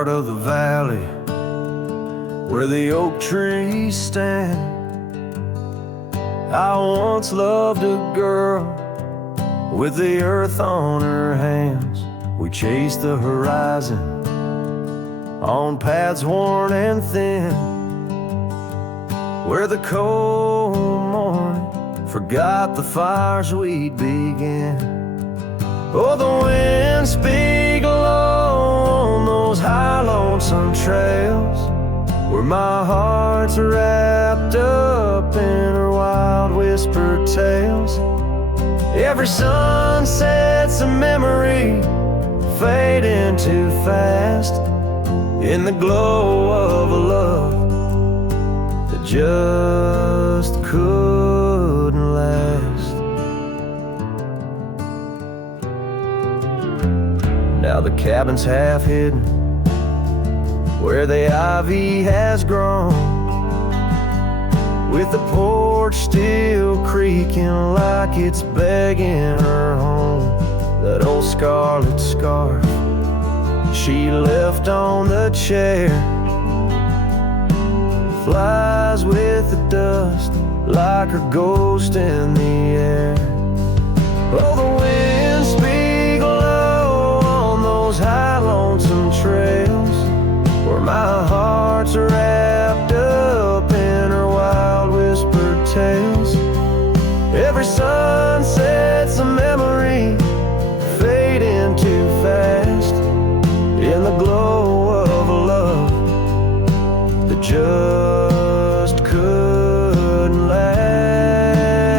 part of the valley where the oak trees stand. I once loved a girl with the earth on her hands. We chased the horizon on paths worn and thin, where the cold morning forgot the fires we'd begin. Oh, the wind speak low on those high lonesome trails, where my heart's wrapped up in her wild whispered tales. Every sunset's a memory fading too fast, in the glow of a love that just couldn't last. Now the cabin's half hidden where the ivy has grown, with the porch still creaking like it's begging her home. That old scarlet scarf she left on the chair flies with the dust like a ghost in the air. Oh, the wind speak low on those high lonesome trails, where my heart's wrapped up in her wild whispered tales. Every sunset's a memory fading too fast, in the glow of a love that just couldn't last.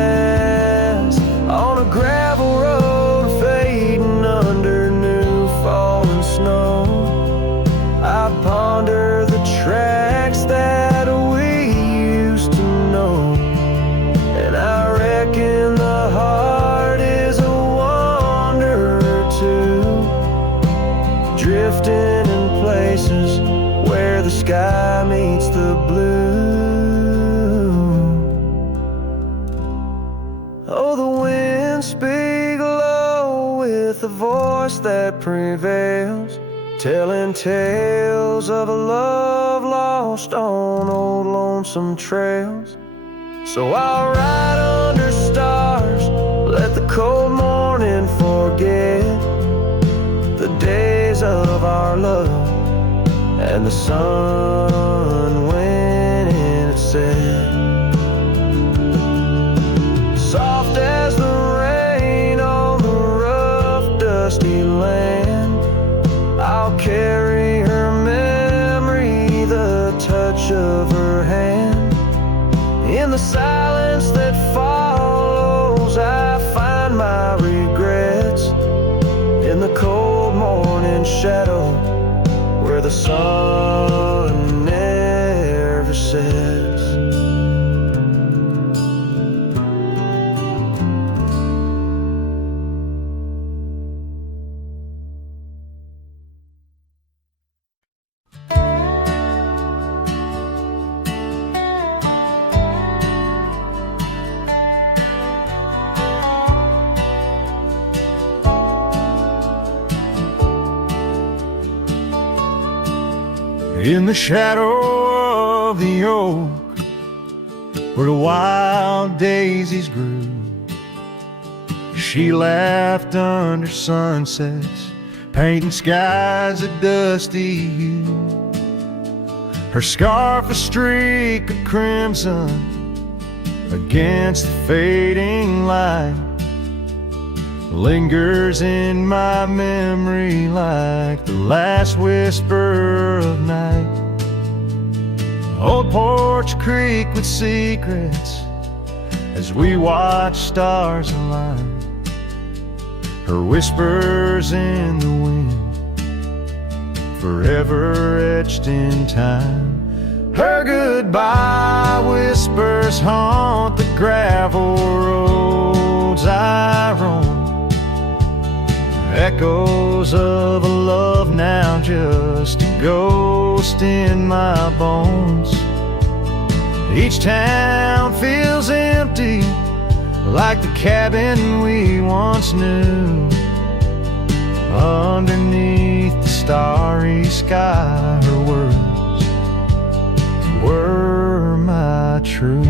On a gravel road fading under new falling snow, I ponder the tracks that we used to know, and I reckon the heart is a wanderer too, drifting in places where the sky meets the blue. Oh, the wind speak low with a voice that prevails, telling tales of a love lost on old lonesome trails. So I'll ride under stars, let the cold morning forget the days of our love and the sun when it set. Soft as the rain on the rough dusty land, I'll carry her memory, the touch of her hand. In the silence that follows, I find my regrets, in the cold morning shadow where the sun never sets. In the shadow of the oak, where the wild daisies grew, she laughed under sunsets, painting skies a dusty hue. Her scarf a streak of crimson against the fading light, lingers in my memory like the last whisper of night. Old porch creek with secrets as we watch stars align, her whispers in the wind forever etched in time. Her goodbye whispers haunt the gravel roads I roam, echoes of a love now just a ghost in my bones. Each town feels empty, like the cabin we once knew, underneath the starry sky. Her words were my truth.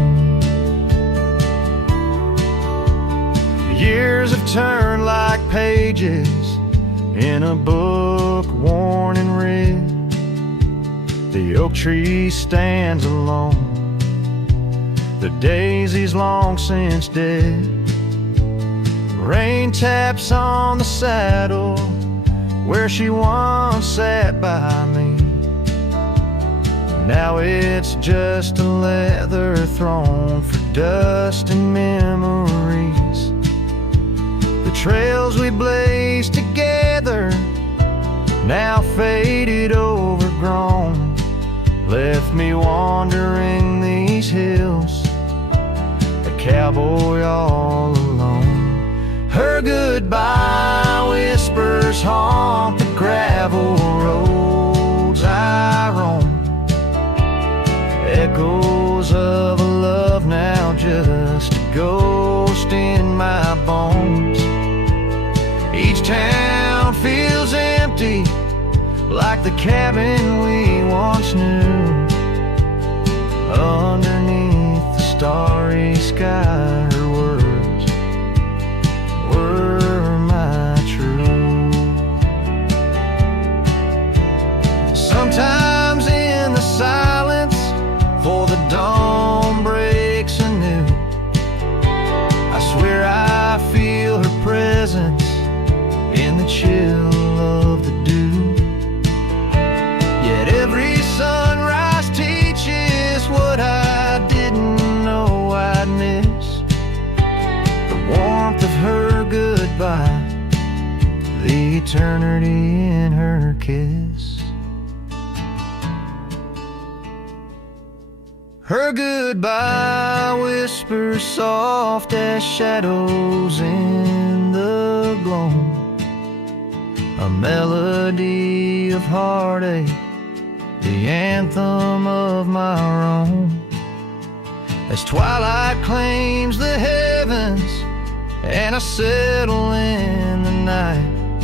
Years have turned like pages in a book worn and read. The oak tree stands alone, the daisy's long since dead. Rain taps on the saddle where she once sat by me. Now it's just a leather throne for dust and memories. The trails we blazed together, now faded, overgrown, left me wandering these hills, a cowboy all alone. Her goodbye whispers haunt the gravel roads I roam, echoes of a love now just a ghost in my bones. Each town feels empty, like the cabin we once knew. Underneath the starry sky, her words were my truth. Sometimes in the silence, for the dawn breaks anew, I swear I feel her presence in the chill of the dew. Yet every sunrise teaches what I didn't know I'd miss. The warmth of her goodbye, the eternity in her kiss. Her goodbye whispers soft as shadows in the gloam, a melody of heartache, the anthem of my own. As twilight claims the heavens and I settle in the night,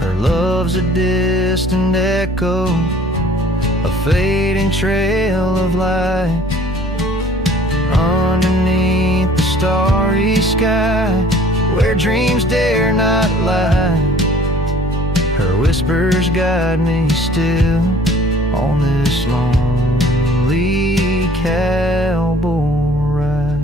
her love's a distant echo, a fading trail of light. Underneath the starry sky, where dreams dare not lie, her whispers guide me still on this lonely cowboy ride.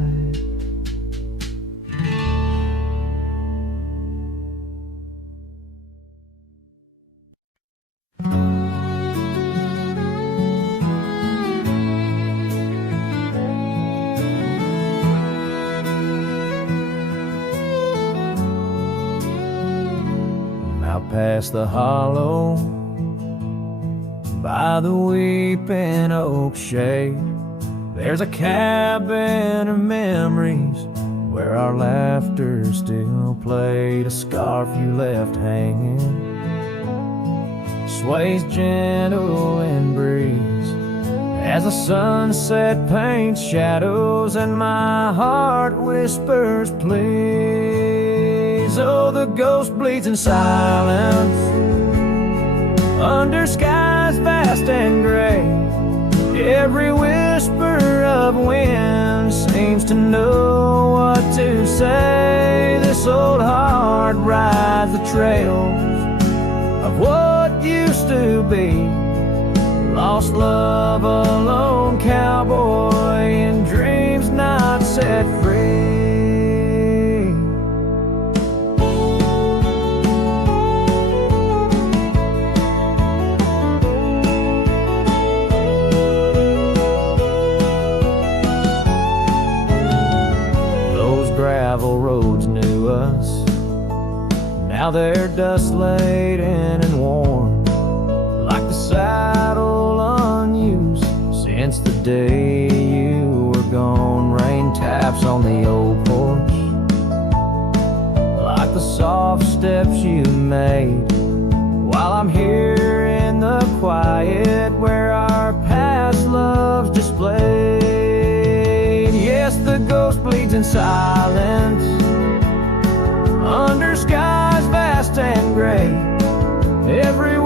Out past the hollow, by the weeping oak shade, there's a cabin of memories where our laughter still played. A scarf you left hanging sways gentle in breeze as the sunset paints shadows and my heart whispers please. Oh, the ghost bleeds in silence under skies vast and gray. Every whisper of wind seems to know what to say. This old heart rides the trails of what used to be. Lost love, a lone cowboy, and dreams not set free. Gravel roads knew us, now they're dust laden and worn, like the saddle unused since the day you were gone. Rain taps on the old porch like the soft steps you made, while I'm here in the quiet where our past loves displayed. Yes, the ghost bleeds in silence under skies vast and gray. Every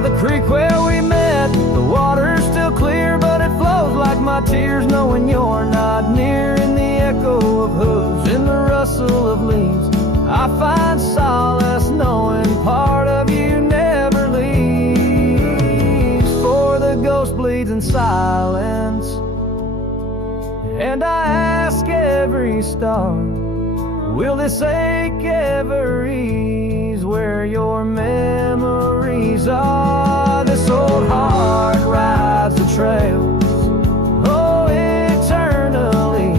By the creek where we met, the water's still clear, but it flows like my tears knowing you're not near. In the echo of hooves, in the rustle of leaves, I find solace knowing part of you never leaves. For the ghost bleeds in silence, and I ask every star, will this ache ever ease where your memories are? This old heart rides the trails, oh, eternally.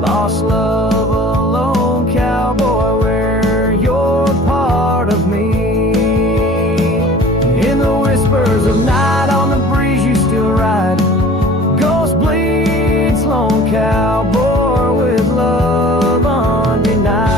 Lost love, a lone cowboy, where you're part of me. In the whispers of night, on the breeze you still ride. Ghost bleeds, lone cowboy, with love undenied.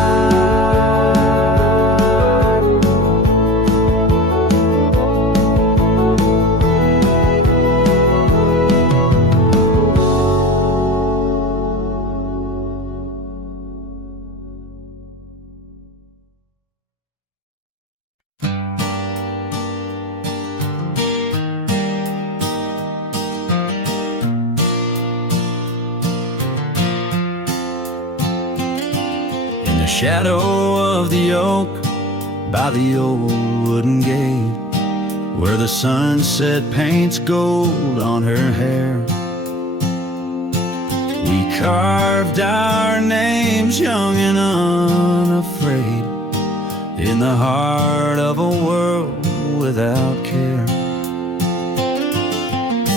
Shadow of the oak by the old wooden gate, where the sunset paints gold on her hair. We carved our names young and unafraid, in the heart of a world without care.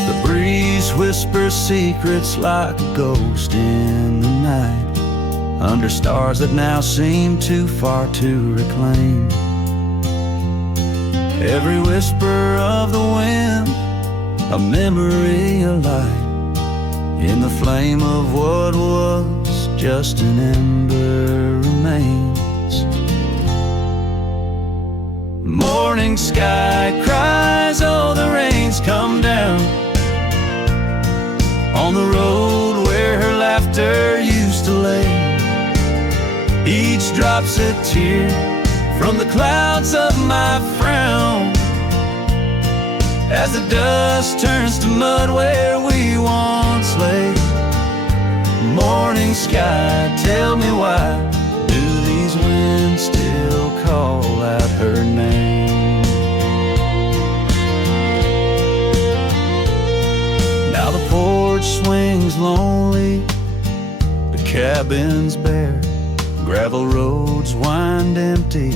The breeze whispers secrets like a ghost in the night, under stars that now seem too far to reclaim. Every whisper of the wind, a memory alight, in the flame of what was just an ember remains. Morning sky cries, oh, the rain's come down on the road where her laughter used to lay. Each drop's a tear from the clouds of my frown, as the dust turns to mud where we once lay. Morning sky, tell me why do these winds still call out her name? Now the porch swings lonely, the cabin's bare, gravel roads wind empty,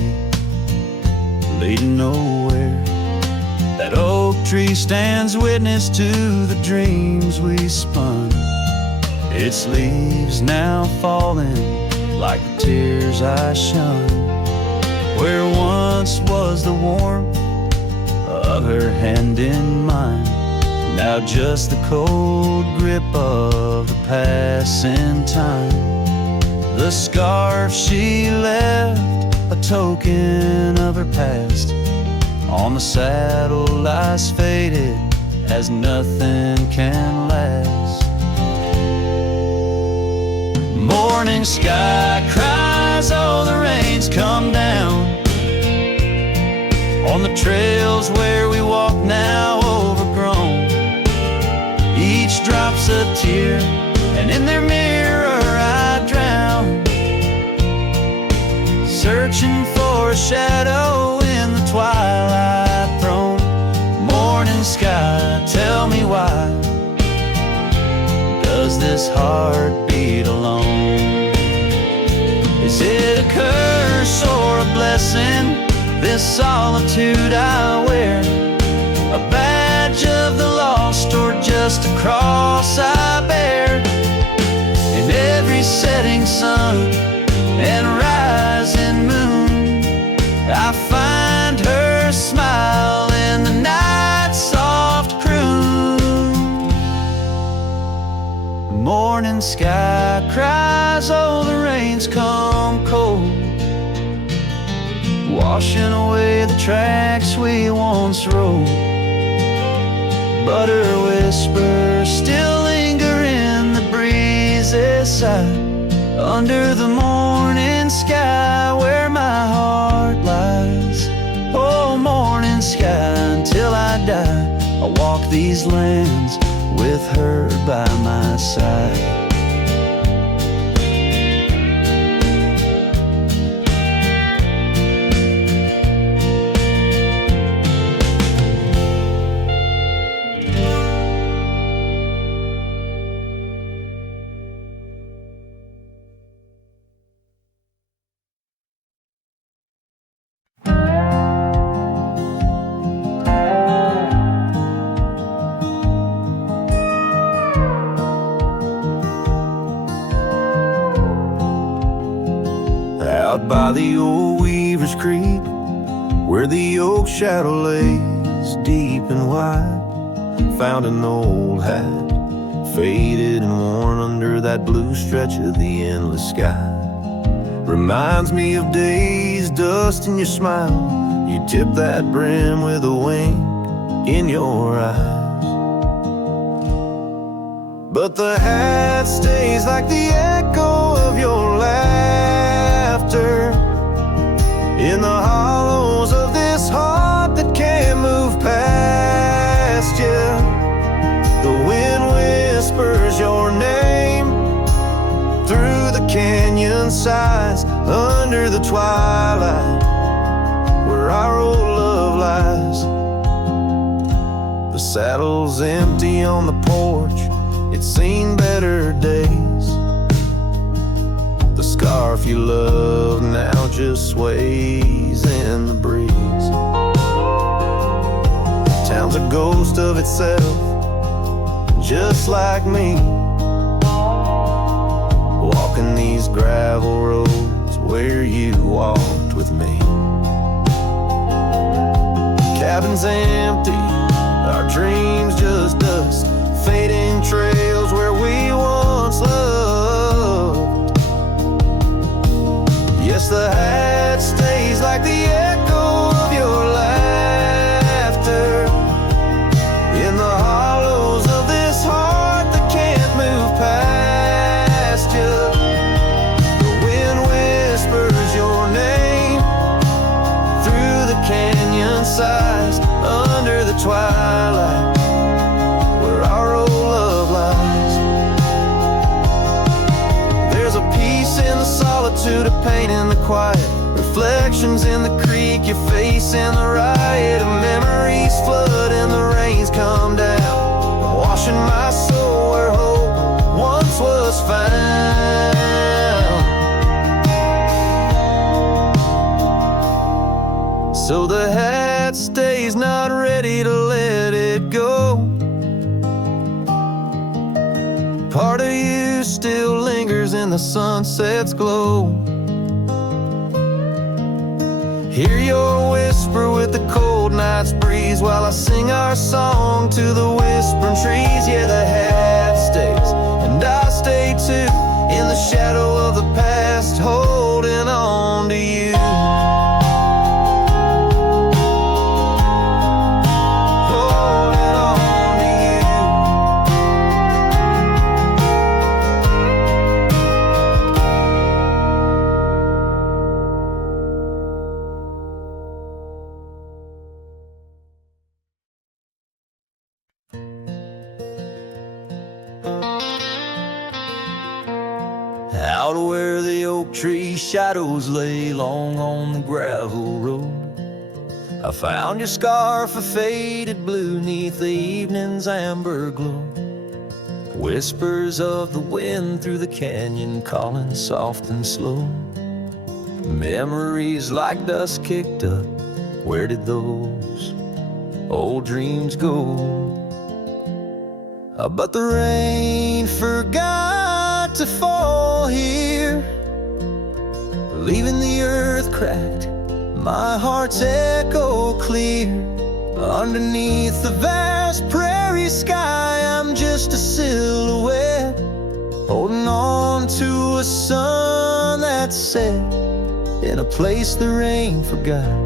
leading nowhere. That oak tree stands witness to the dreams we spun, its leaves now falling like the tears I shun. Where once was the warmth of her hand in mine, now just the cold grip of the passing time. The scarf she left, a token of her past, on the saddle lies faded as nothing can last. Morning sky cries, oh, the rain's come down on the trails where we walk now overgrown. Each drop's a tear, and in their mirror I drown, searching for a shadow in the twilight throne. Morning sky, tell me why does this heart beat alone? Is it a curse or a blessing, this solitude I wear? A badge of the lost or just a cross I bear? In every setting sun and rising moon, I find her smile in the night's soft croon. The morning sky cries, oh, the rain's come cold, washing away the tracks we once rode. But her whispers still linger in the breeze's side, under the morning sky where my heart lies. Oh, morning sky, I walk these lands with her by my side. Out by the old Weaver's Creek, where the oak shadow lays deep and wide, found an old hat, faded and worn under that blue stretch of the endless sky. Reminds me of days, dust in your smile. You tip that brim with a wink in your eyes. But the hat stays like the echo of your laughter in the hollows of this heart that can't move past you. The wind whispers your name through the canyon sighs, under the twilight where our old love lies. The saddle's empty on the porch, it's seen better days. The scarf you love now just sways in the breeze. Town's a ghost of itself, just like me, walking these gravel roads where you walked with me. Cabin's empty, our dreams just dust, fading trails where we once loved. Yes, the hat stays like the echo of your laughter in the hollows of this heart that can't move past you. The wind whispers your name through the canyon sighs, under the twilight where our old love lies. There's a peace in the solitude, a pain in the quiet, reflections in the creek, your face in the riot of memories flood and the rains come down, washing my soul where hope once was found. So the hat stays, not ready to let it go. Part of you still lingers in the sunset's glow. Hear your whisper with the cold night's breeze, while I sing our song to the whispering trees. Yeah, the hat stays, and I stay too, in the shadow of the past, holding on to you. Holding on to you. Out where the oak tree shadows lay long on the gravel road, I found your scarf, a faded blue neath the evening's amber glow. Whispers of the wind through the canyon calling soft and slow. Memories like dust kicked up, where did those old dreams go? But the rain forgot to fall here, leaving the earth cracked, my heart's echo clear. Underneath the vast prairie sky, I'm just a silhouette, holding on to a sun that set in a place the rain forgot.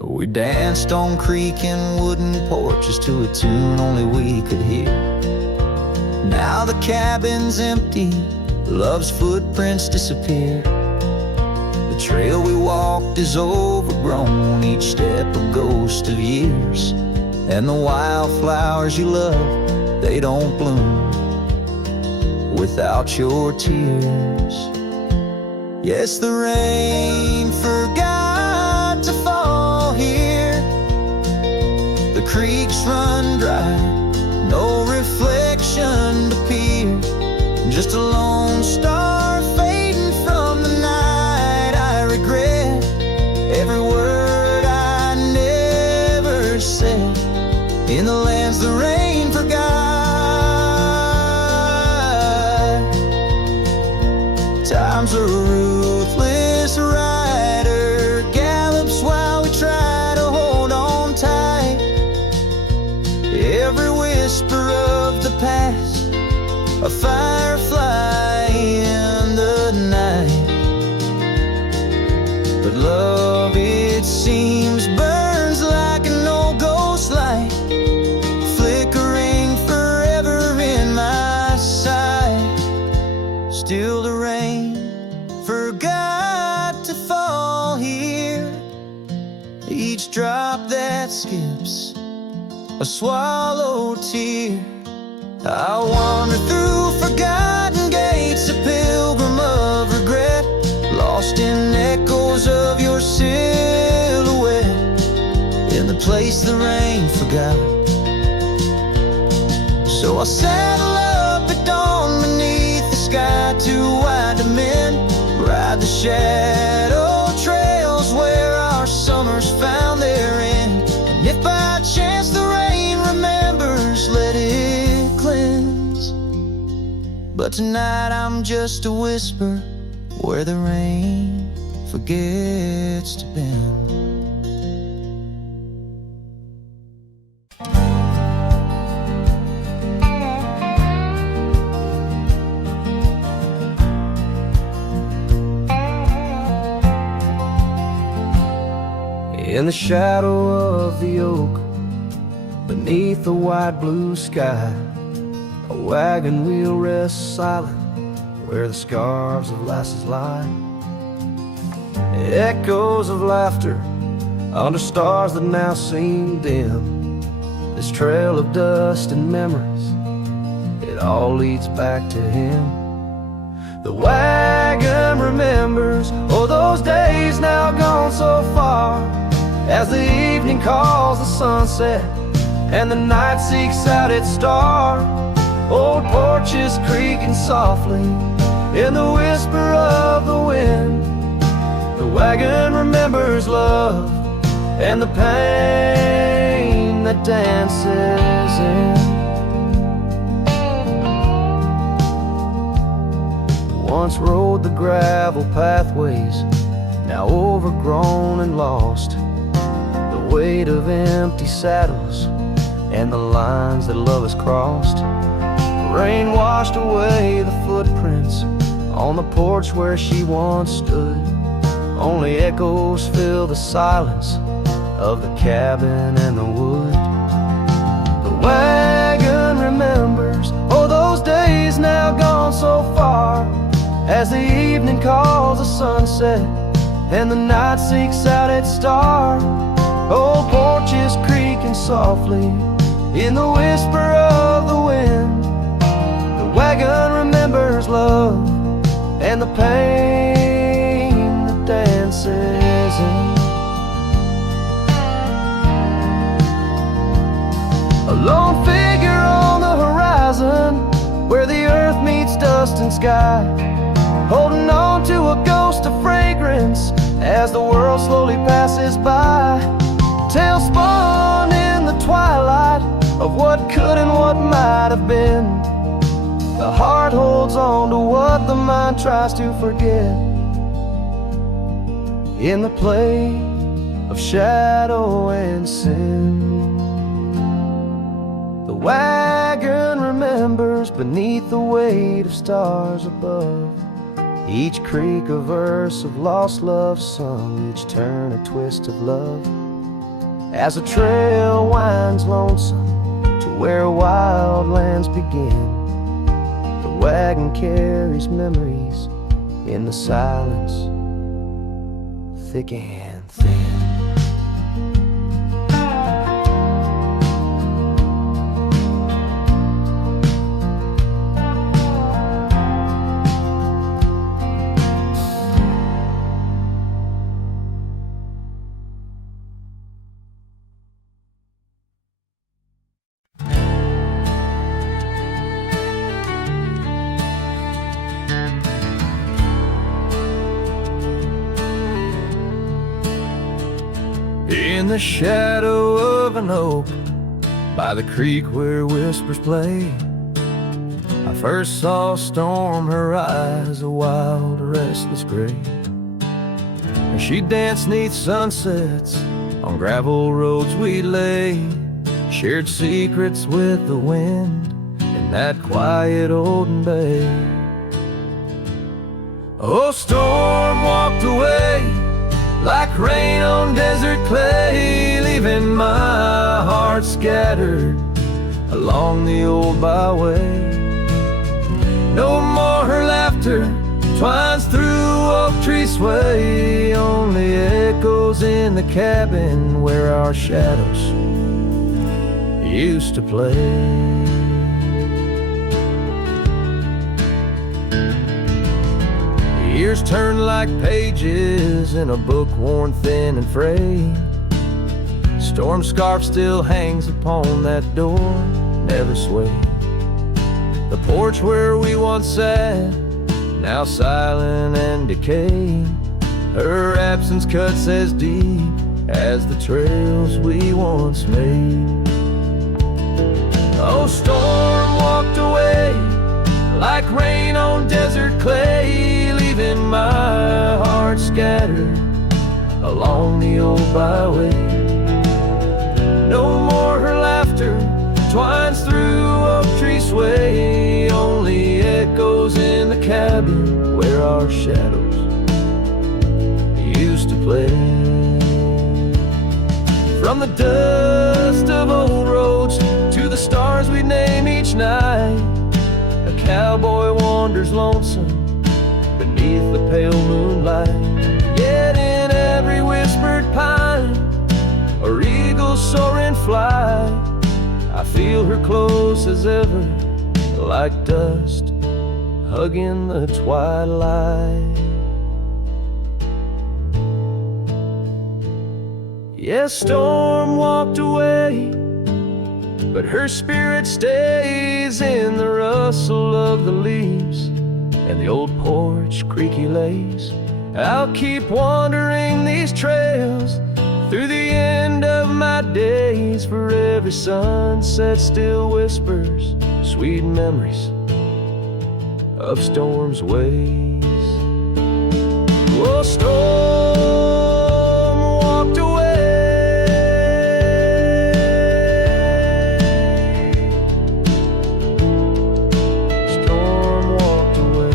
We danced on creek and wooden porches to a tune only we could hear. Now the cabin's empty, love's footprints disappear. The The trail we walked is overgrown, each step a ghost of years. And the wildflowers you love, they don't bloom without your tears. Yes, the rain forgot to fall here. The creeks run dry, no reflection to peer. Just a lone star fading from the night. I regret every word I never said in the lands the rain forgot. Time's a ruthless rider, gallops while we try to hold on tight. Every whisper of the past, a firefly in the night. But love, it seems, burns like an old ghost light, flickering forever in my sight. Still the rain forgot to fall here. Each drop that skips a swallowed tear. I wander through forgotten gates, a pilgrim of regret, lost in echoes of your silhouette, in the place the rain forgot. So I saddle up at dawn beneath the sky, too wide to mend, ride the shadow trails where our summers found their end. And if by chance the rain remembers, let it cleanse. But tonight I'm just a whisper where the rain forgets to bend. In the shadow of the oak, beneath the wide blue sky, a wagon wheel rests silent where the scarves of lasses lie. Echoes of laughter under stars that now seem dim. This trail of dust and memories, it all leads back to him. The wagon remembers, oh, those days now gone so far, as the evening calls the sunset and the night seeks out its star. Old porches creaking softly in the whisper of the wind. The wagon remembers love and the pain that dances in. Once rode the gravel pathways, now overgrown and lost. The weight of empty saddles and the lines that love has crossed. Rain washed away the footprints on the porch where she once stood. Only echoes fill the silence of the cabin and the wood. The wagon remembers, oh, those days now gone so far, as the evening calls the sunset and the night seeks out its star. Old porches creaking softly in the whisper of the wind. The wagon remembers love and the pain that dances in. A lone figure on the horizon where the earth meets dust and sky, holding on to a ghost of fragrance as the world slowly passes by. Tales spun in the twilight of what could and what might have been. The heart holds on to what the mind tries to forget. In the play of shadow and sin, the wagon remembers beneath the weight of stars above. Each creak a verse of lost love sung, each turn a twist of love. As the trail winds lonesome to where wildlands begin, the wagon carries memories in the silence thick and thin. In the shadow of an oak, by the creek where whispers play, I first saw a storm, her eyes a wild, restless gray. And she danced 'neath sunsets, on gravel roads we lay, shared secrets with the wind in that quiet olden bay. Oh, storm walked away like rain on desert clay, leaving my heart scattered along the old byway. No more her laughter twines through oak tree sway, only echoes in the cabin where our shadows used to play. Years turn like pages in a book worn thin and frayed. Storm scarf still hangs upon that door, never swayed. The porch where we once sat, now silent and decayed. Her absence cuts as deep as the trails we once made. Oh, storm walked away like rain on desert clay, leaving my heart scattered along the old byway. No more her laughter twines through oak tree sway, only echoes in the cabin where our shadows used to play. From the dust of old roads to the stars we name each night, a cowboy wanders lonesome beneath the pale moonlight. Yet in every whispered pine, or eagle soaring fly, I feel her close as ever, like dust hugging the twilight. Yes, storm walked away, but her spirit stays in the rustle of the leaves and the old porch creaky lays. I'll keep wandering these trails through the end of my days, for every sunset still whispers sweet memories of storm's ways. Oh, storm walked away, storm walked away.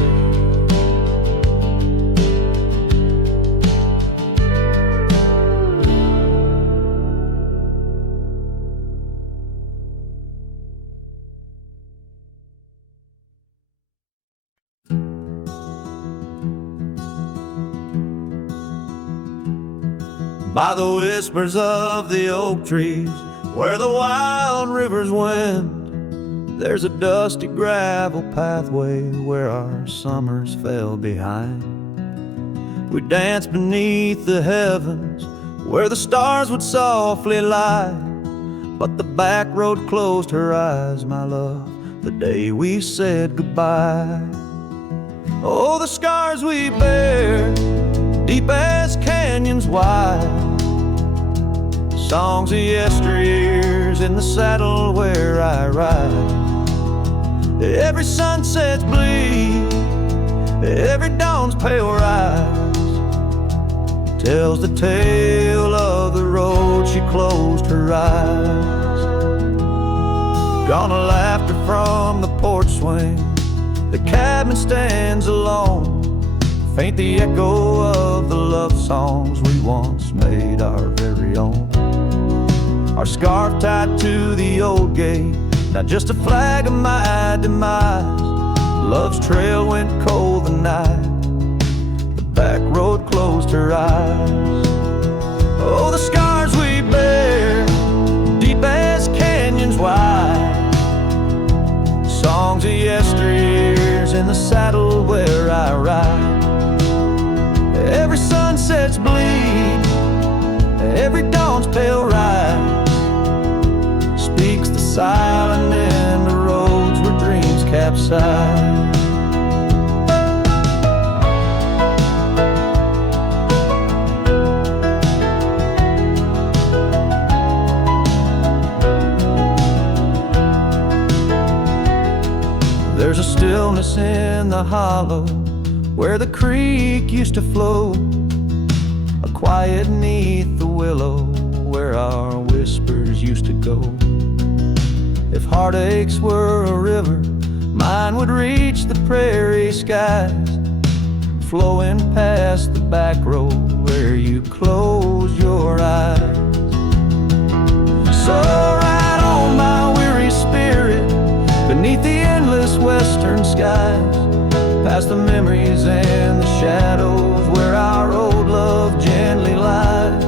By the whispers of the oak trees, where the wild rivers wend, there's a dusty gravel pathway where our summers fell behind. We danced beneath the heavens where the stars would softly lie, but the back road closed her eyes, my love, the day we said goodbye. Oh, the scars we bear, deep as canyons wide, songs of yesteryears in the saddle where I ride. Every sunset's bleed, every dawn's pale rise, tells the tale of the road she closed her eyes. Gone a laughter from the porch swing, the cabin stands alone, faint the echo of the love songs we once made our very own. Our scarf tied to the old gate, not just a flag of my demise. Love's trail went cold the night, the back road closed her eyes. sunsets bleed, every dawn's pale rise speaks the silent end of roads where dreams capsize. There's a stillness in the hollow where the creek used to flow, a quiet neath the willow where our whispers used to go. If heartaches were a river, mine would reach the prairie skies, flowing past the back road where you close your eyes. So ride on my weary spirit beneath the endless western skies, past the memories and the shadows where our old love gently lies.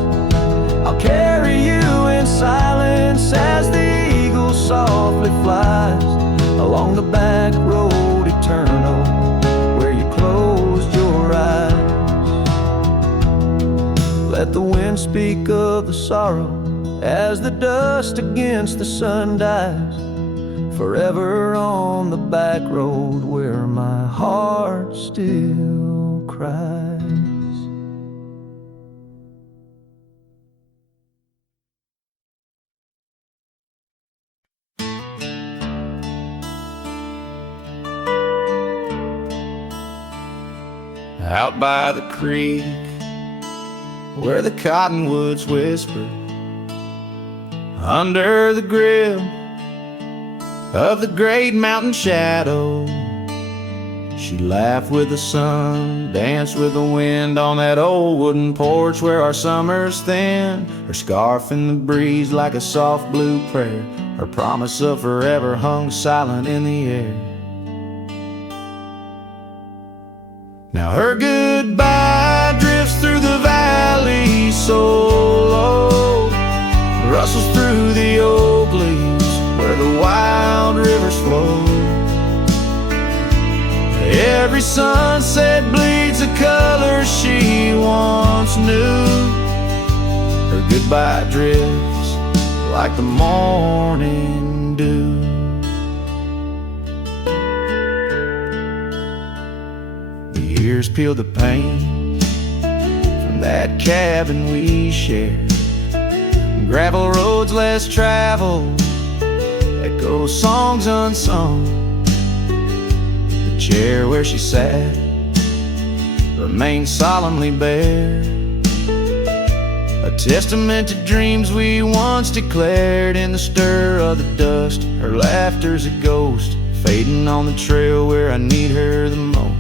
I'll carry you in silence as the eagle softly flies along the back road eternal where you closed your eyes. Let the wind speak of the sorrow as the dust against the sun dies, forever on the back road where my heart still cries. Out by the creek where the cottonwoods whisper, under the grip of the great mountain shadow, she laughed with the sun, danced with the wind on that old wooden porch where our summers thin. Her scarf in the breeze like a soft blue prayer, her promise of forever hung silent in the air. Now her goodbye drifts through the valley so low, rustles through the oak leaves where the wild rivers flow. Every sunset bleeds a color she once knew. Her goodbye drifts like the morning dew. The years peel the paint from that cabin we shared, gravel roads less traveled, echo songs unsung. The chair where she sat remains solemnly bare, a testament to dreams we once declared. In the stir of the dust, her laughter's a ghost, fading on the trail where I need her the most.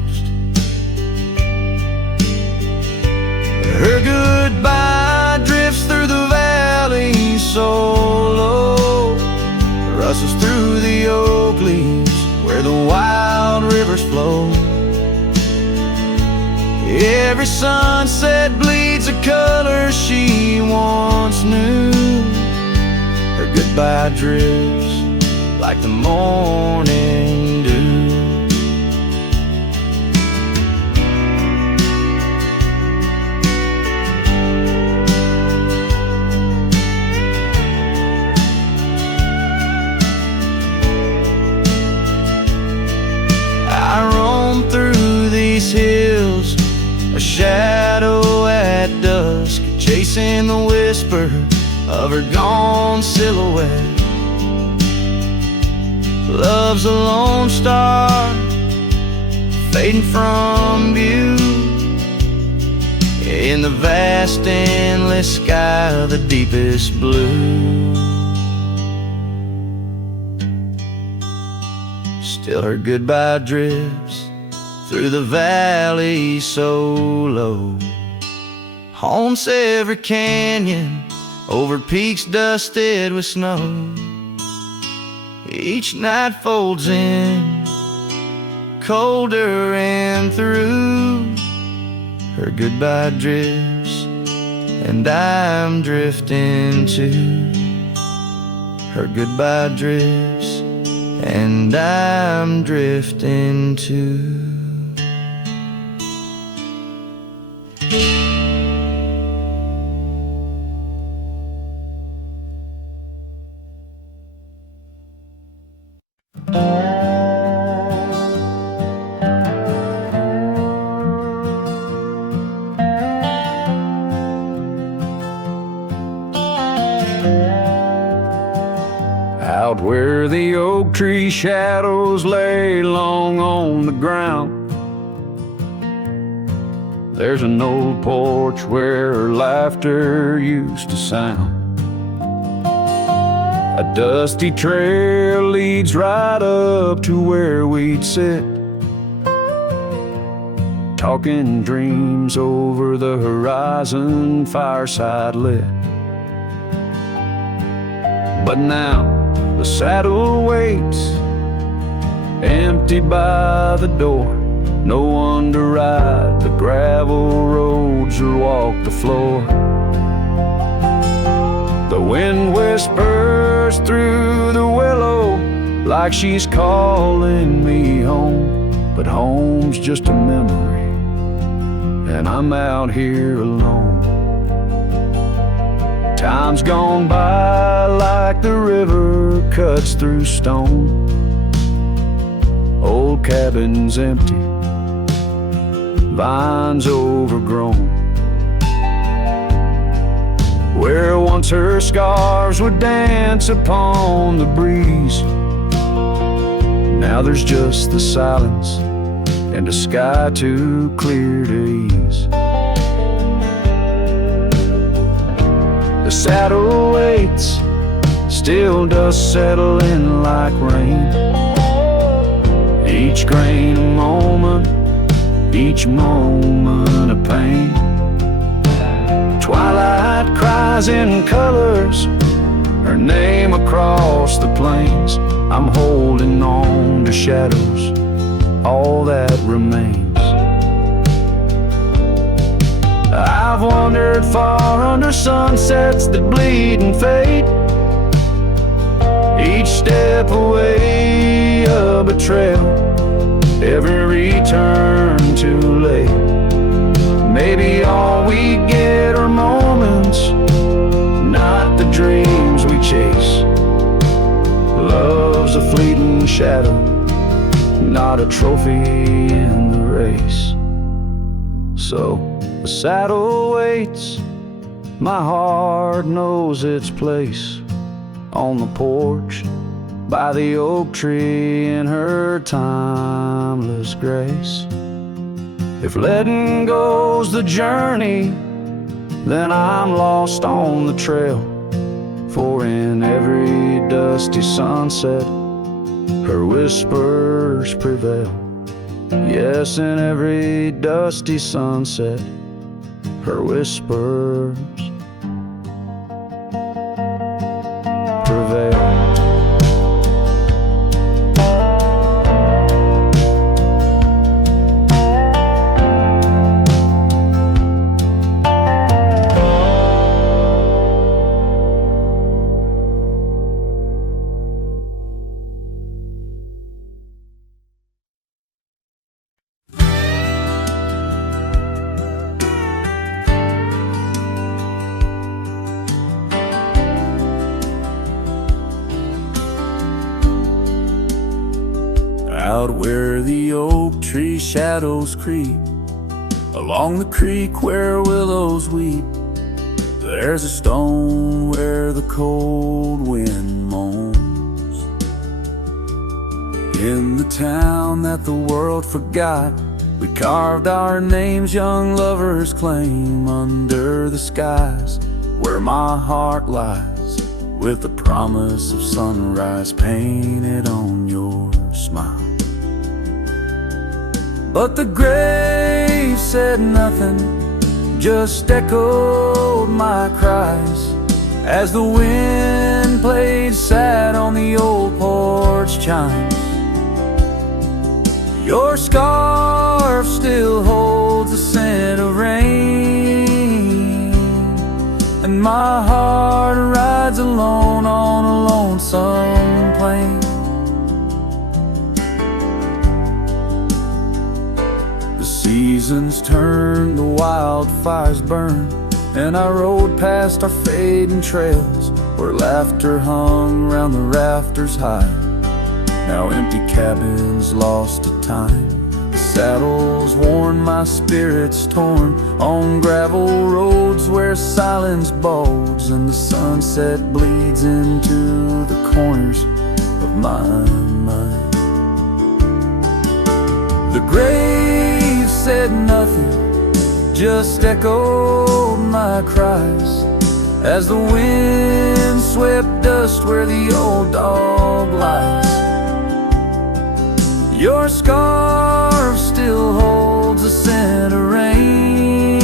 Her goodbye drifts through the valley so low, rustles through the oak leaves where the wild rivers flow. Every sunset bleeds a color she once knew. Her goodbye drifts like the morning dew. I roam through these hills, a shadow at dusk, chasing the whisper of her gone silhouette. Love's a lone star fading from view in the vast endless sky of the deepest blue. Still her goodbye drifts through the valley so low, haunts every canyon, over peaks dusted with snow. Each night folds in, colder and through. Her goodbye drifts, and I'm drifting too. Her goodbye drifts, and I'm drifting too. Out where the oak tree shadows lay long on the ground, there's an old porch where laughter used to sound. A dusty trail leads right up to where we'd sit, talking dreams over the horizon, fireside lit. But now the saddle waits, empty by the door. No one to ride the gravel roads or walk the floor. The wind whispers through the willow like she's calling me home. But home's just a memory, and I'm out here alone. Time's gone by like the river cuts through stone. Old cabin's empty, vines overgrown. Where once her scarves would dance upon the breeze, now there's just the silence and a sky too clear to ease. The saddle waits, still dust settling like rain. Each grain a moment, each moment a pain. Twilight cries in colors, her name across the plains. I'm holding on to shadows, all that remains. I've wandered far under sunsets that bleed and fade. Each step away a betrayal, every return too late. Maybe all we get are moments, not the dreams we chase. Love's a fleeting shadow, not a trophy in the race. So the saddle waits, my heart knows its place on the porch by the oak tree in her timeless grace. If letting go's the journey, then I'm lost on the trail. For in every dusty sunset, her whispers prevail. Yes, in every dusty sunset, her whispers prevail. Out where the oak tree shadows creep, along the creek where willows weep, there's a stone where the cold wind moans. In the town that the world forgot, we carved our names young lovers claim under the skies where my heart lies, with the promise of sunrise painted on your smile. But the grave said nothing, just echoed my cries as the wind played sad on the old porch chimes. Your scarf still holds the scent of rain, and my heart rides alone on a lonesome plain. Seasons turn, the wildfires burn, and I rode past our fading trails where laughter hung round the rafters high. Now empty cabins lost to time, the saddles worn, my spirits torn, on gravel roads where silence bulges and the sunset bleeds into the corners my mind. The grave said nothing, just echoed my cries as the wind swept dust where the old dog lies. Your scarf still holds the scent of rain,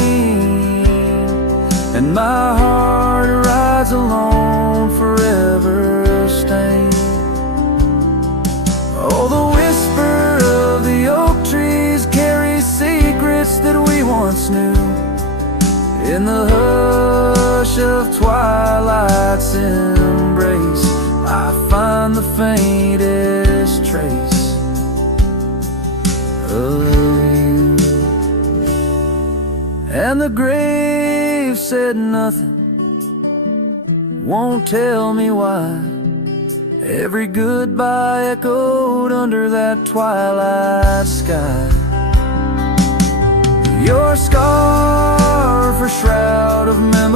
and my heart rides alone, forever stained. Oh, the whisper of the oak trees carries secrets that we once knew. In the hush of twilight's embrace, I find the faintest trace of you. And the grave said nothing, won't tell me why. Every goodbye echoed under that twilight sky. Your scarf, a shroud of memories,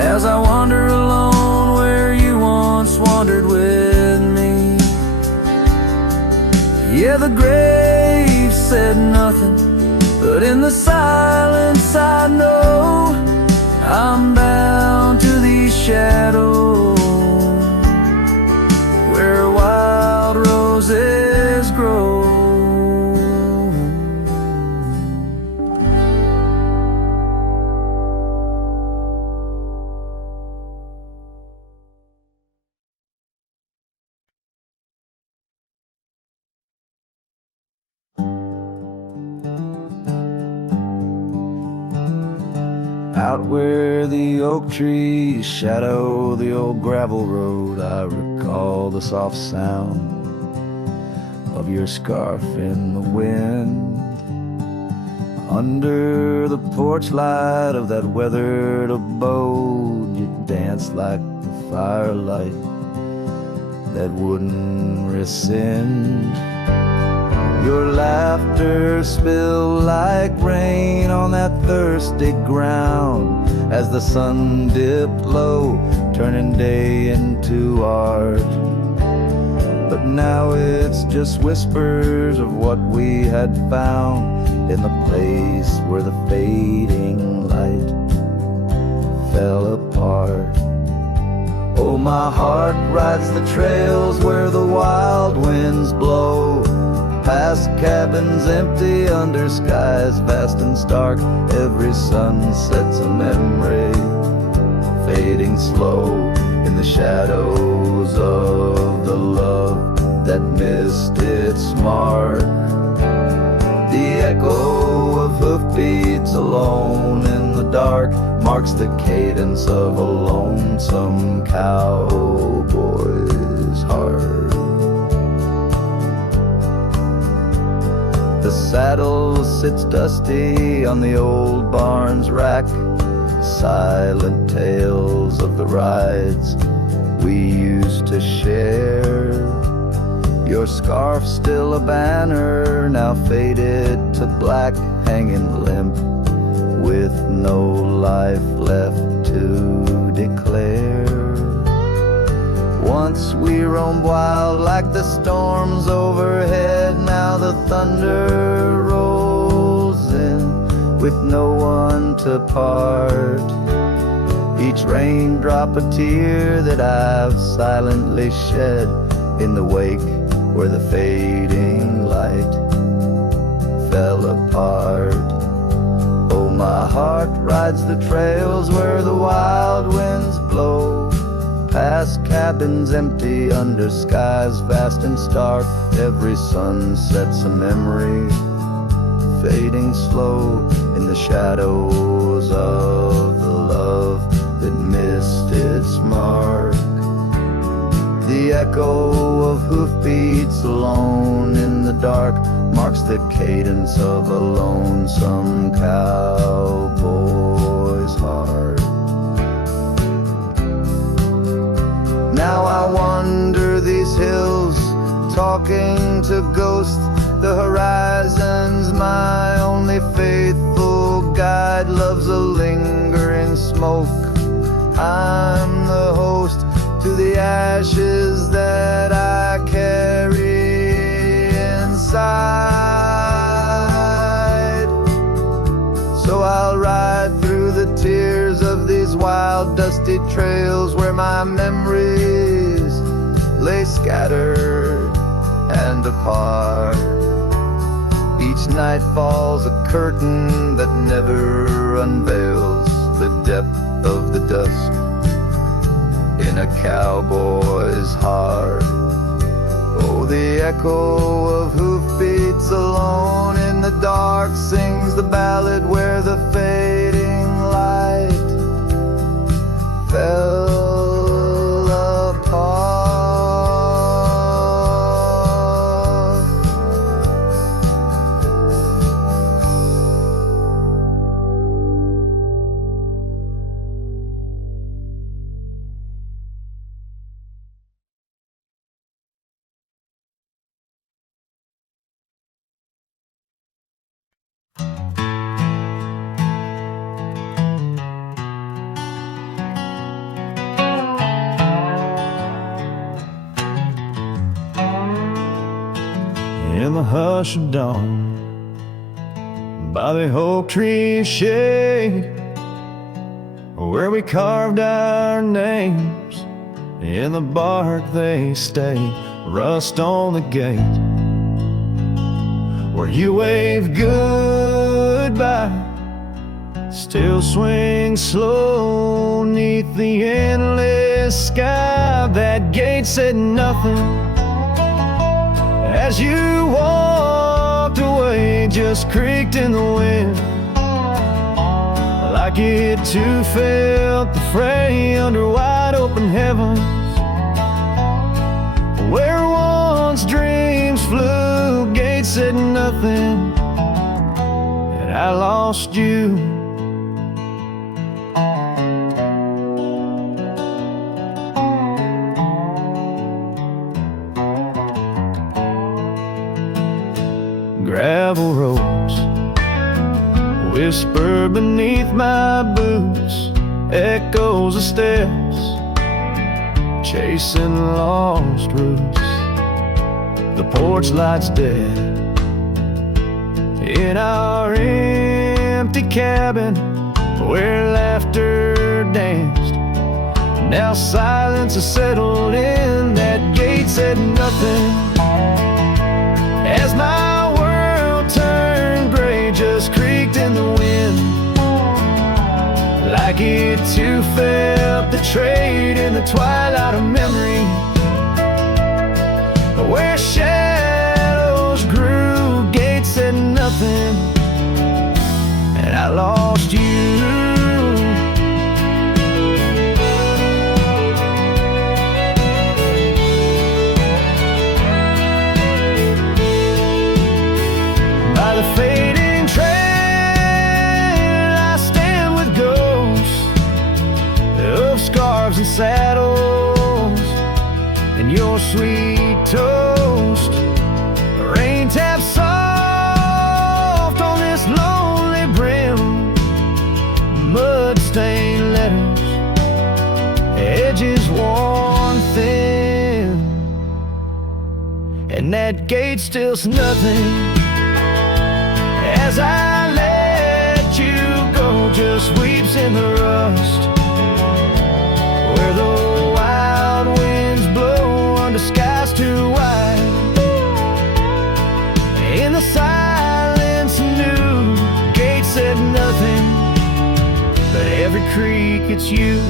as I wander alone where you once wandered with me. Yeah, the grave said nothing, but in the silence I know I'm bound to these shadows where wild roses grow. Out where the oak trees shadow the old gravel road, I recall the soft sound of your scarf in the wind. Under the porch light of that weathered abode, you danced like the firelight that wouldn't rescind. Your laughter spilled like rain on that thirsty ground as the sun dipped low, turning day into art. But now it's just whispers of what we had found in the place where the fading light fell apart. Oh, my heart rides the trails where the wild winds blow, past cabins empty under skies vast and stark. Every sunset's a memory, fading slow in the shadows of the love that missed its mark. The echo of hoofbeats alone in the dark marks the cadence of a lonesome cowboy's heart. The saddle sits dusty on the old barn's rack, silent tales of the rides we used to share. Your scarf still a banner, now faded to black, hanging limp with no life left to declare. Once we roamed wild like the storms overhead, now the thunder rolls in with no one to part. Each raindrop a tear that I've silently shed in the wake where the fading light fell apart. Oh, my heart rides the trails where the wild winds blow, past cabins empty under skies vast and stark. Every sunset's a memory, fading slow in the shadows of the love that missed its mark. The echo of hoofbeats alone in the dark marks the cadence of a lonesome cowboy's heart. Now I wander these hills, talking to ghosts. The horizon's my only faithful guide. Love's a lingering smoke, I'm the host. ashes that I carry inside. So I'll ride through the tears of these wild, dusty trails where my memories lay scattered and apart. Each night falls a curtain that never unveils the depth of the dust in a cowboy's heart. Oh, the echo of hoofbeats alone in the dark sings the ballad where the fading light fell apart. In the hush of dawn, by the oak tree shade, where we carved our names, in the bark they stay, rust on the gate, where you wave goodbye, still swing slow neath the endless sky. That gate said nothing as you walked away, just creaked in the wind, like it too felt the fray under wide open heavens, where once dreams flew. Gate said nothing, and I lost you. Gravel roads whisper beneath my boots, echoes of steps chasing lost roots. The porch light's dead in our empty cabin where laughter danced. Now silence has settled in. That gate said nothing as my turned gray, just creaked in the wind, like it too felt betrayed in the twilight of memory, where shadows grew. Gate said nothing, and I lost you. By the fading trail I stand with ghosts of scarves and saddles, and your sweet toast. The rain taps soft on this lonely brim, mud-stained letters, edges worn thin, and that gate still's nothing as I let you go, just weeps in the rust, where the wild winds blow under skies too wide. In the silence new, Gate said nothing, but every creak it's you.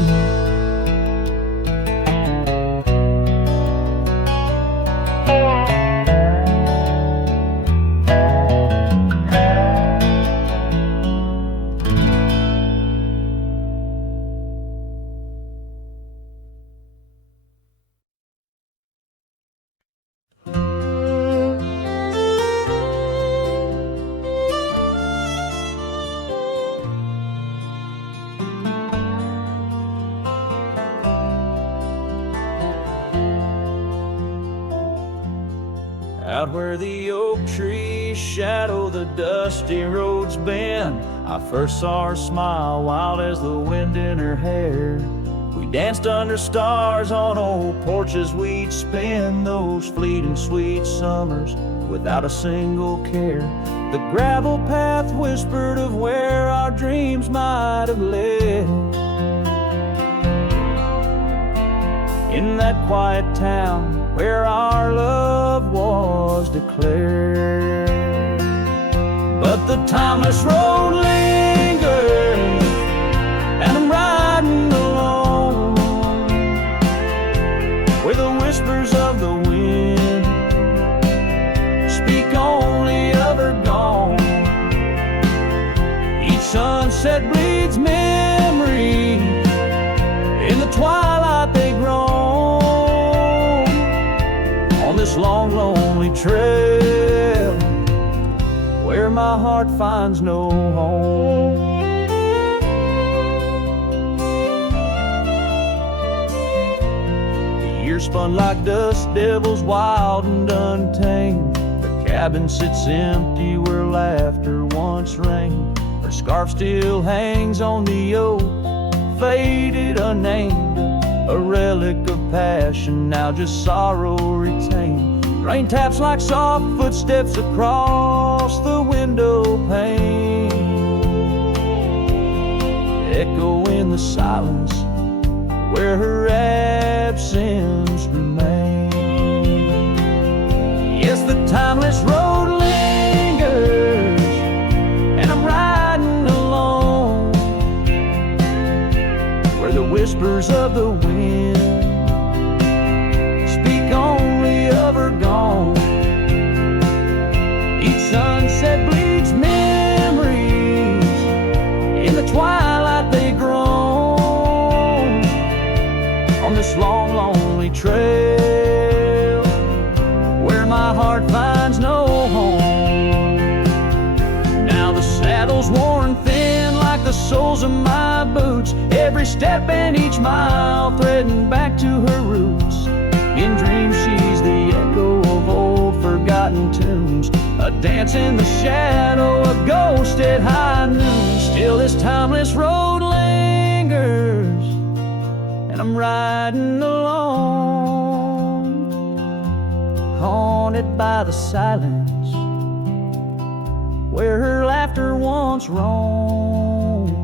Out where the oak trees shadow the dusty roads bend, I first saw her smile wild as the wind in her hair. We danced under stars on old porches. We'd spend those fleeting sweet summers without a single care. The gravel path whispered of where our dreams might have led. In that quiet town where our love was declared. But the timeless road lingers, and I'm riding alone, where the whispers of the wind speak only of her gone. Each sunset bleeds memory, in the twilight they groan, on this long lonely trail where my heart finds no home. The years spun like dust devils, wild and untamed. The cabin sits empty where laughter once reigned. Her scarf still hangs on the oak, faded, unnamed, a relic of passion, now just sorrow retained. Rain taps like soft footsteps across the window pane, echo in the silence where her absence remains. Yes, the timeless road lingers, and I'm riding alone, where the whispers of the wind speak only of her gone. Each sunset bleeds memories, in the twilight they groan, on this long lonely trail where my heart finds no home. Now the saddle's worn thin like the soles of my boots, every step and each mile threading back to her roots. In dreams she's the echo of old forgotten tunes, a dance in the shadow, a ghost at high noon. Still this timeless road lingers, and I'm riding alone, haunted by the silence where her laughter once roamed.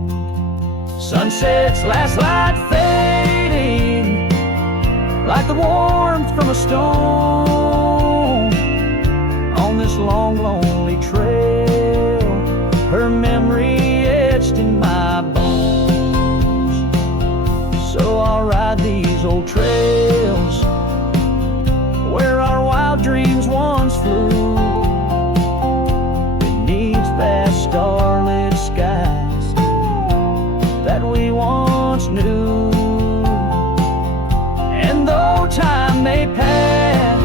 Sunset's last light fading like the warmth from a stone, on this long lonely trail, her memory etched in my bones. So I'll ride these old trails where our wild dreams once flew, beneath vast starlit skies that we once knew. And though time may pass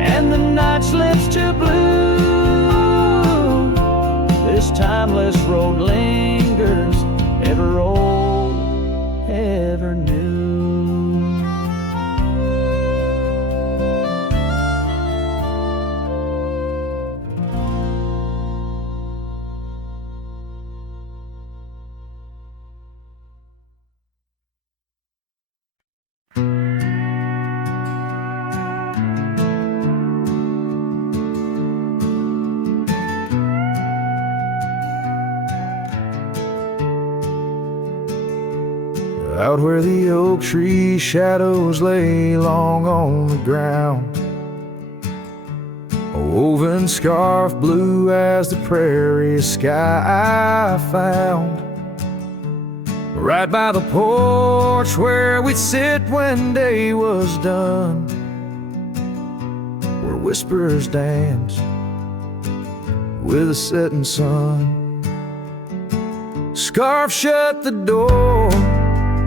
and the night slips to blue, this timeless road lingers, ever old, ever new. Out where the oak tree shadows lay long on the ground, a woven scarf blue as the prairie sky I found. Right by the porch where we'd sit when day was done, where whispers danced with the setting sun. Scarf shut the door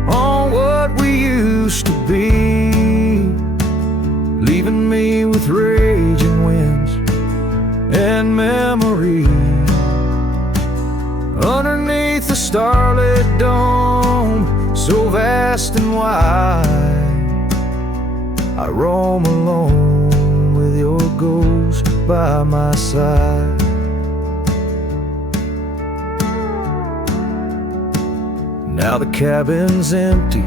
on what we used to be, leaving me with raging winds and memory. Underneath the starlit dome, so vast and wide, I roam alone with your ghost by my side. Now the cabin's empty,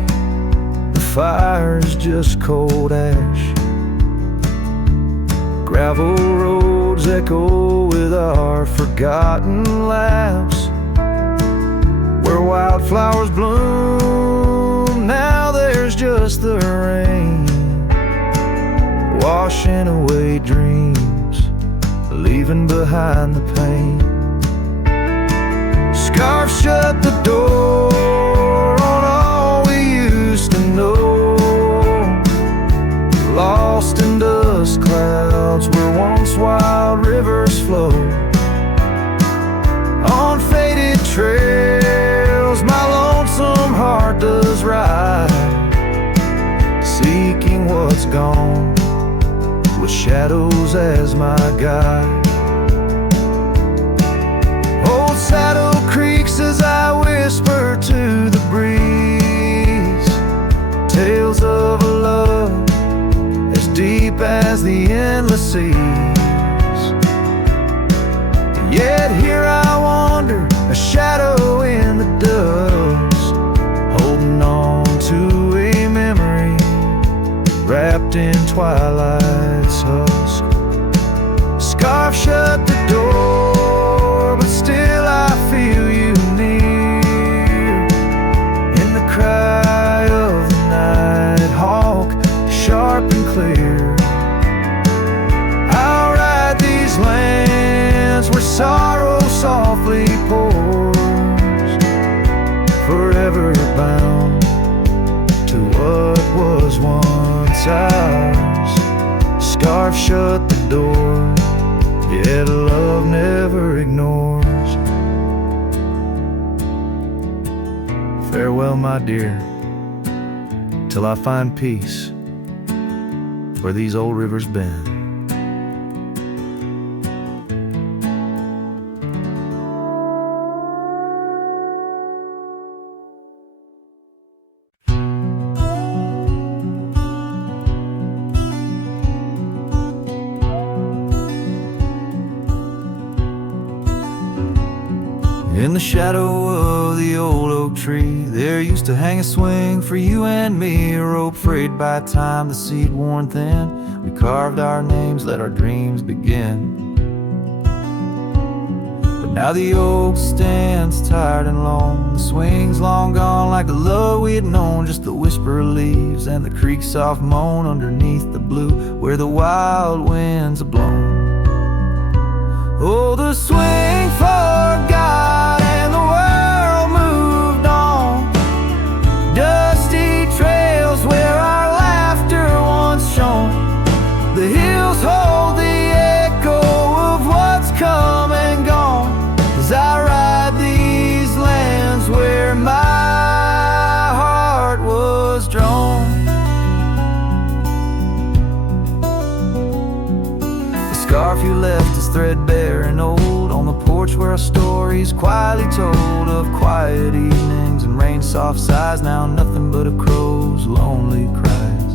the fire's just cold ash. Gravel roads echo with our forgotten laughs. Where wildflowers bloom, now there's just the rain, washing away dreams, leaving behind the pain. Scarf shut the door on all we used to know, lost in dust clouds where once wild rivers flow. On faded trails my lonesome heart does ride, seeking what's gone with shadows as my guide. Old saddle creaks as I whisper to the breeze, tales of a love as deep as the endless seas. Yet here I wander, a shadow in the dust, holding on to a memory wrapped in twilight's husk. Scarf shut the door, but still I feel you near, in the cry of the night hawk, sharp and clear. I'll ride these lands where sorrow softly pours, forever bound to what was once ours. Scarf shut the door, yet love never ignores. Farewell, my dear, till I find peace where these old rivers bend. In the shadow of the old oak tree, there used to hang a swing for you and me, a rope frayed by time, the seed worn thin. We carved our names, let our dreams begin. But now the oak stands tired and lone, the swing's long gone like the love we had known, just the whisper of leaves and the creek's soft moan underneath the blue where the wild winds are blown. Oh, the swing forgot and the world moved on, dusty trails where our laughter once shone. The hills hold the echo of what's come and gone, as I ride these lands where my heart was drawn. The scarf you left is threadbare and old on the porch where our stories quietly told of quiet evenings and rain soft sighs, now nothing but a crow's lonely cries.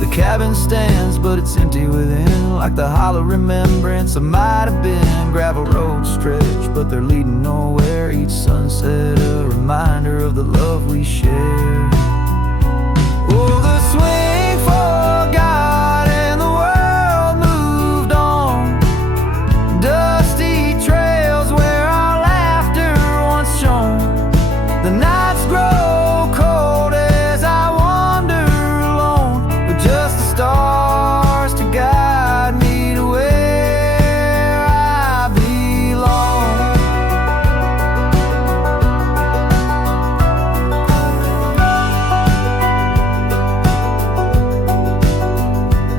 The cabin stands but it's empty within, like the hollow remembrance of might have been. Gravel roads stretch but they're leading nowhere, each sunset a reminder of the love we share. Oh, the swing forgot and the world moved on, dusty trails where our laughter once shone. The nights grow cold as I wander alone, with just the stars to guide me to where I belong.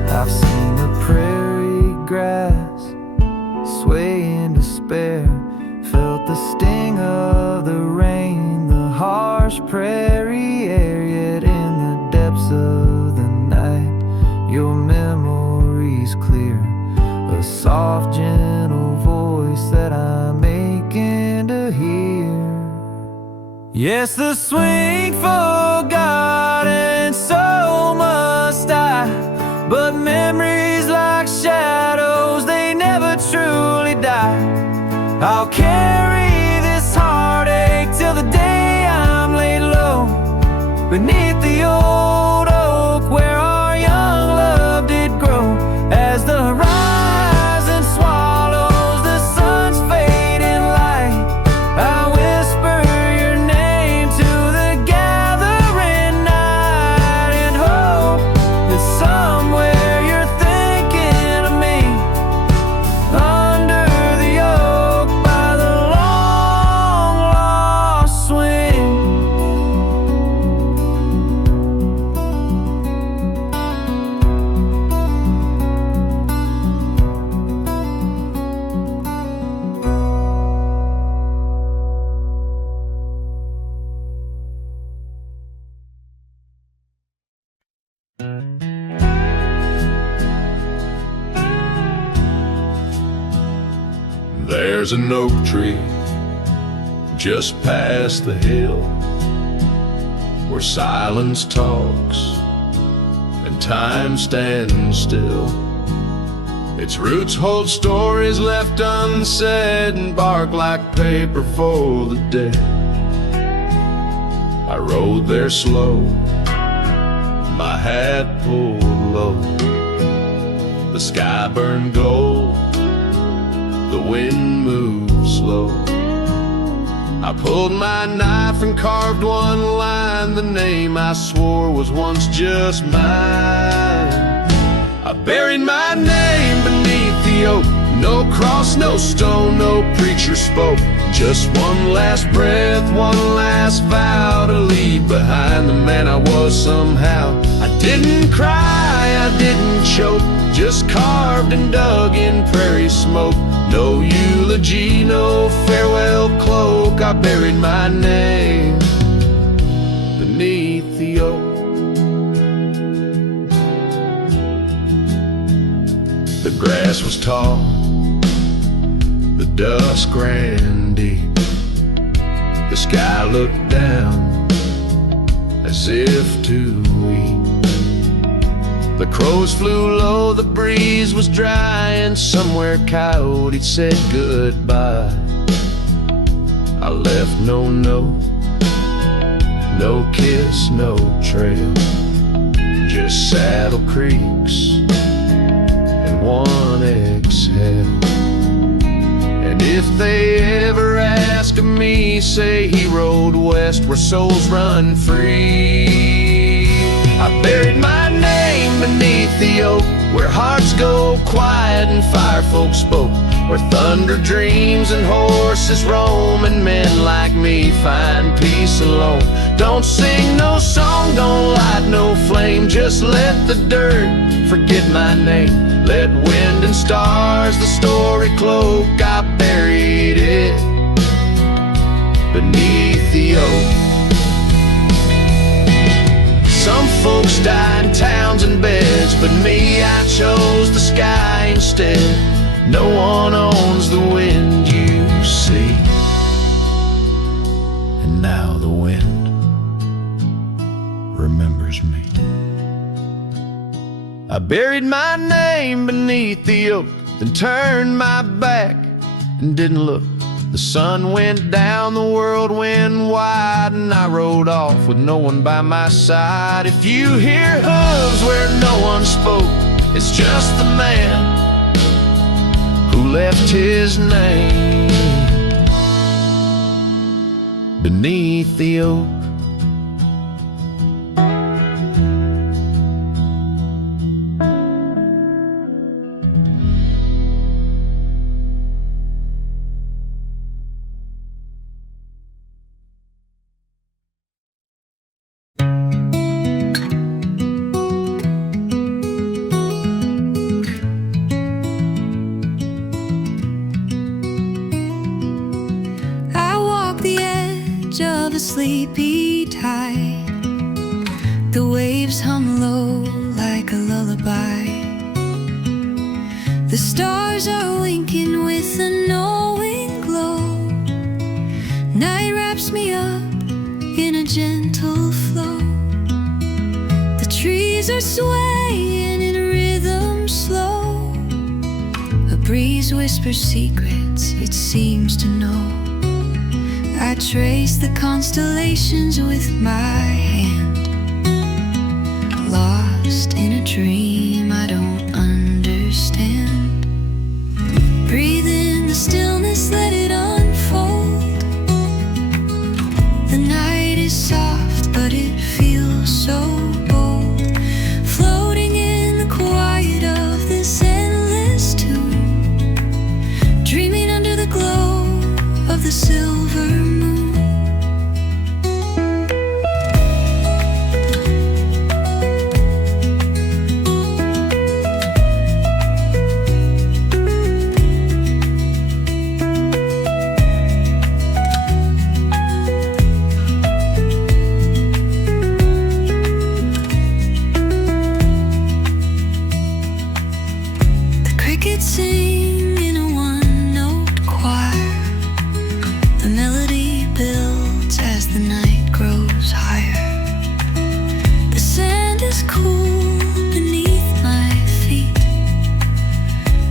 I've seen the prairie grass sway in despair, felt the sting of the rain, the harsh prairie air, yet in the depths of the night your memory's clear, a soft gentle voice that I'm aching to hear. Yes, the swing forgot and so must I, but memories like shadows, they never truly die. I'll carry this heartache beneath the old oak where our young love did grow. As the horizon swallows the sun's fading light, I whisper your name to the gathering night, and hope that somewhere you're thinking of me under the oak by the long lost swing. There's an oak tree just past the hill where silence talks and time stands still. Its roots hold stories left unsaid and bark like paper for the dead. I rode there slow, my hat pulled low. The sky burned gold, the wind moved slow. I pulled my knife and carved one line, the name I swore was once just mine. I buried my name beneath the oak. No cross, no stone, no preacher spoke. Just one last breath, one last vow to leave behind the man I was somehow. I didn't cry, I didn't choke, just carved and dug in prairie smoke. No eulogy, no farewell cloak. I buried my name beneath the oak. The grass was tall, the dusk ran deep. The sky looked down as if to weep. The crows flew low, the breeze was dry, and somewhere coyote said goodbye. I left no note, no kiss, no trail, just saddle creaks and one exhale. And if they ever ask of me, say he rode west where souls run free. I buried my name beneath the oak where hearts go quiet and fire folk spoke, where thunder dreams and horses roam and men like me find peace alone. Don't sing no song, don't light no flame, just let the dirt forget my name. Let wind and stars the story cloak. I buried it beneath the oak. Some folks die in towns and beds, but me, I chose the sky instead. No one owns the wind you see, and now the wind remembers me. I buried my name beneath the oak, then turned my back and didn't look. The sun went down, the world went wide, and I rode off with no one by my side. If you hear hooves where no one spoke, it's just the man who left his name beneath the oak. Of a sleepy tide, the waves hum low like a lullaby. The stars are winking with a knowing glow. Night wraps me up in a gentle flow. The trees are swaying in rhythm slow. A breeze whispers secrets it seems to know. I trace the constellations with my hand. lost in a dream I don't understand. Breathe in the stillness, let it unfold. The night is soft, but it feels so bold. Floating in the quiet of this endless tune, dreaming under the glow of the silver moon. Sing in a one-note choir. The melody builds as the night grows higher. The sand is cool beneath my feet.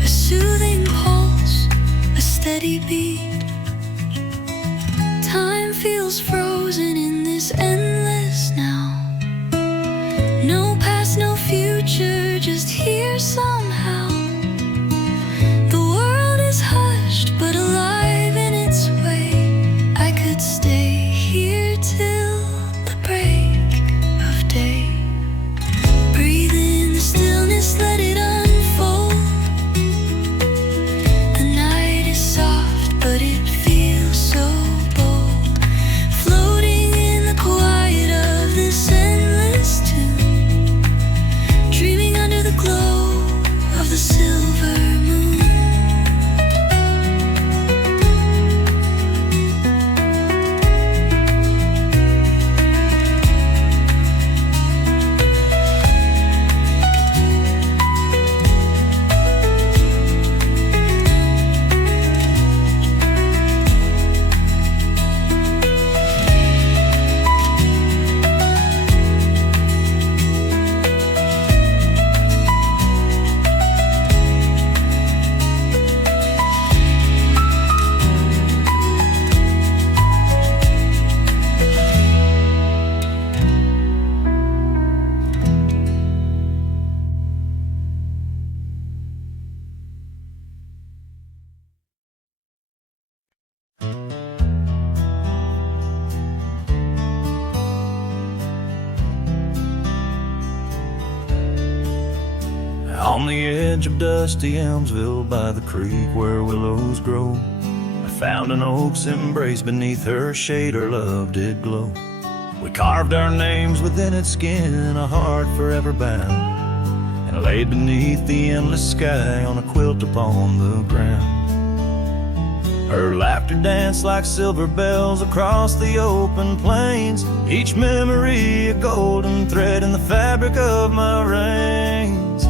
A soothing pulse, a steady beat. Time feels frozen in this endless now. No past, no future, just here somehow. But alive in its way, I could stay here till the break of day. Breathe in the stillness, let it unfold. The night is soft, but it feels so bold. Floating in the quiet of this endless tune, dreaming under the glow of the silver moon. On the edge of dusty Elmsville by the creek where willows grow, I found an oak's embrace, beneath her shade her love did glow. We carved our names within its skin, a heart forever bound, and laid beneath the endless sky on a quilt upon the ground. Her laughter danced like silver bells across the open plains, each memory a golden thread in the fabric of my reins.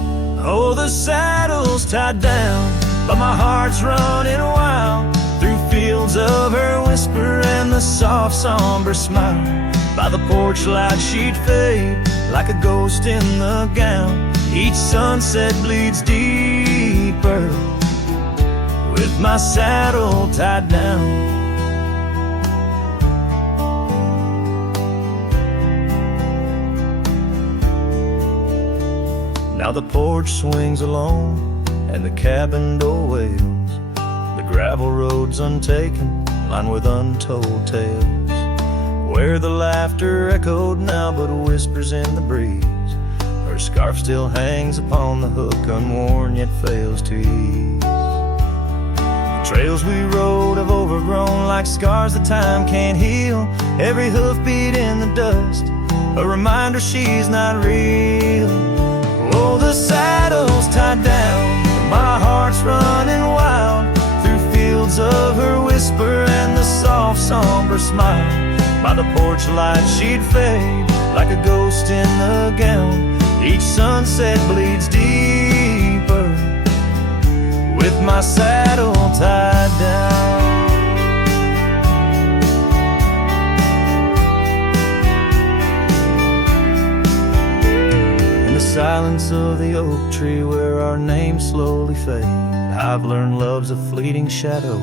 Oh, the saddle's tied down, but my heart's running wild through fields of her whisper and the soft somber smile. By the porch light she'd fade like a ghost in the gown. Each sunset bleeds deeper with my saddle tied down. Now the porch swings alone and the cabin door wails. The gravel road's untaken, lined with untold tales, where the laughter echoed now but whispers in the breeze. Her scarf still hangs upon the hook, unworn yet fails to ease. The trails we rode have overgrown like scars that time can't heal. Every hoofbeat in the dust, a reminder she's not real. Oh, the saddle's tied down, my heart's running wild through fields of her whisper and the soft somber smile. By the porch light she'd fade like a ghost in the gown. Each sunset bleeds deeper with my saddle tied down. Silence of the oak tree where our names slowly fade, I've learned love's a fleeting shadow,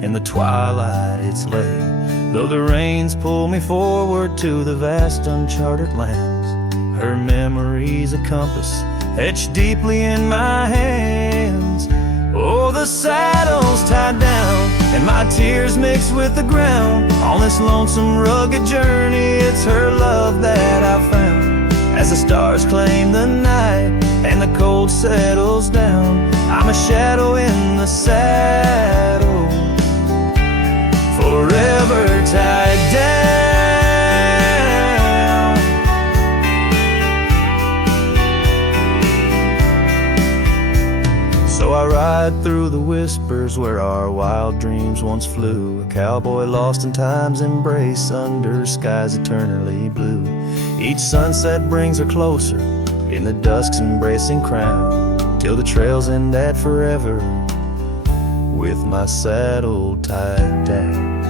in the twilight it's late. Though the rains pull me forward to the vast uncharted lands, Her memory's a compass etched deeply in my hands. Oh, the saddle's tied down and my tears mixed with the ground. On this lonesome, rugged journey, it's her love that I found. As the stars claim the night and the cold settles down, I'm a shadow in the saddle, forever tied down. So I ride through the whispers where our wild dreams once flew, a cowboy lost in time's embrace under skies eternally blue. Each sunset brings her closer in the dusk's embracing crown, till the trails end at forever with my saddle tied down.